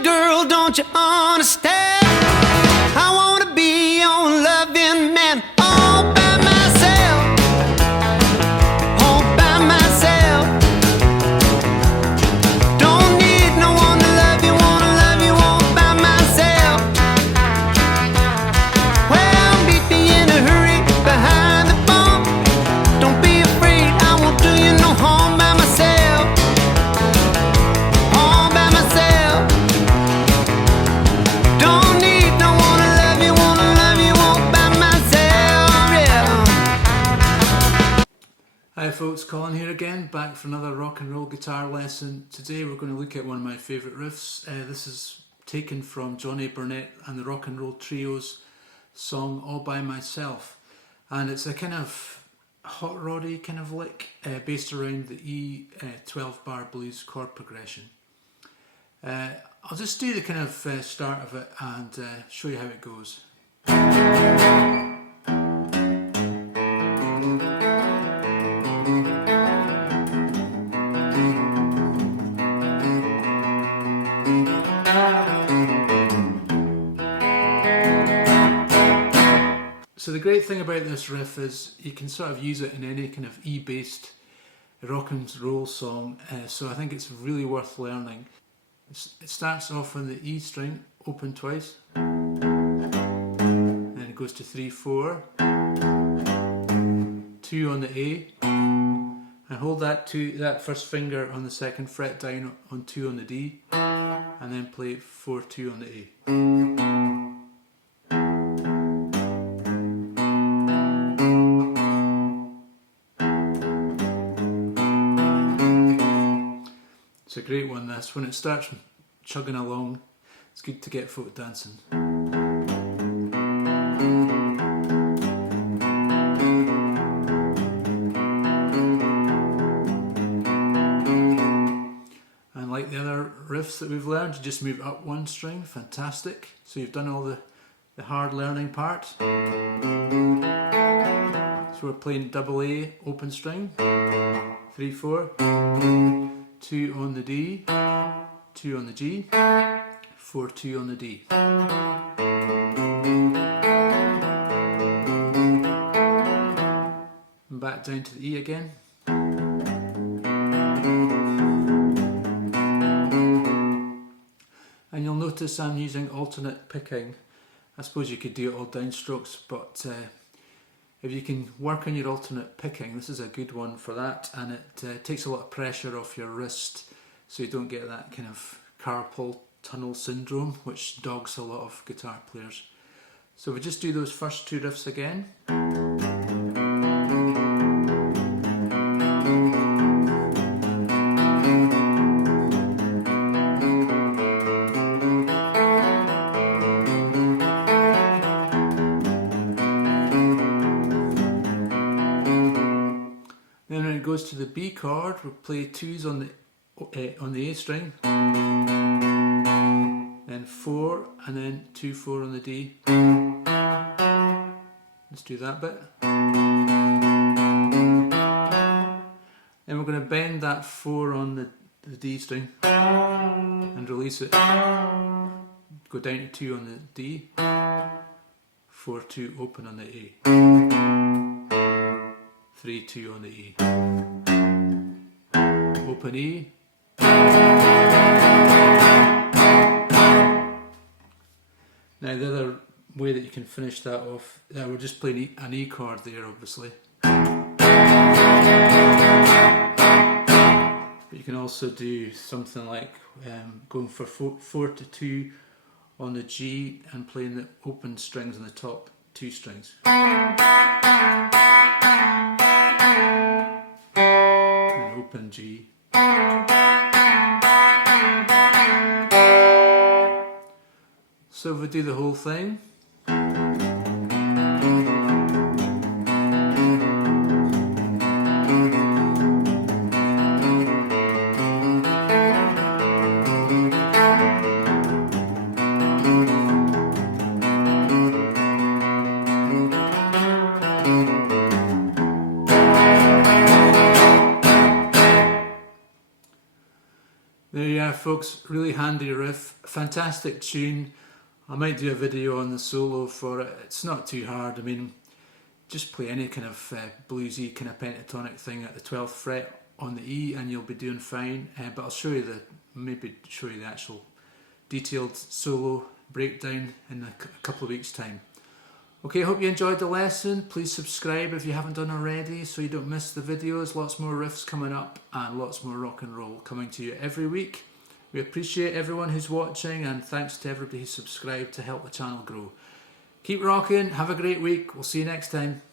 Baby girl, don't you understand? I wanna be your loving man all by myself, all by myself. Don't need no one to love you, wanna love you all by myself. Well, meet me in a hurry behind the bar. Don't be afraid, I won't do you no harm by myself, all by myself. Don't need no one to love you, wanna love you all by myself, yeah. Hi folks, Colin here again, back for another rock and roll guitar lesson. Today we're going to look at one of my favourite riffs. This is taken from Johnny Burnett and the Rock and Roll Trio's song All By Myself. And it's a kind of hot roddy kind of lick based around the E 12 bar blues chord progression. I'll just do the kind of start of it and show you how it goes. So the great thing about this riff is you can sort of use it in any kind of E-based rock and roll song, so I think it's really worth learning. It starts off on the E string, open twice, then it goes to 3-4, 2 on the A, and hold that first finger on the second fret down on 2 on the D, and then play 4-2 on the A. It's a great one, this. When it starts chugging along, it's good to get folk dancing. And like the other riffs that we've learned, you just move up one string, fantastic. So you've done all the hard learning part. So we're playing double A, open string, 3-4. 2 on the D, 2 on the G, 4-2 on the D. And back down to the E again. And you'll notice I'm using alternate picking. I suppose you could do it all downstrokes, but if you can work on your alternate picking, this is a good one for that, and it takes a lot of pressure off your wrist so you don't get that kind of carpal tunnel syndrome which dogs a lot of guitar players. So we just do those first two riffs again. Then when it goes to the B chord, we'll play 2s on the A string, then 4, and then 2-4 on the D. Let's do that bit. Then we're going to bend that 4 on the D string and release it. Go down to 2 on the D, 4-2 open on the A. 3-2 on the E. Open E. Now the other way that you can finish that off, we're just playing an E chord there obviously. But you can also do something like going for 4-2 on the G and playing the open strings on the top 2 strings. Open G. So if we do the whole thing. folks, really handy riff, fantastic tune. I might do a video on the solo for it. It's not too hard. I mean, just play any kind of bluesy kind of pentatonic thing at the 12th fret on the E and you'll be doing fine. But I'll maybe show you the actual detailed solo breakdown in a couple of weeks' time. Okay, hope you enjoyed the lesson. Please subscribe if you haven't done already so you don't miss the videos. Lots more riffs coming up and lots more rock and roll coming to you every week. We appreciate everyone who's watching and thanks to everybody who's subscribed to help the channel grow. Keep rocking, have a great week. We'll see you next time.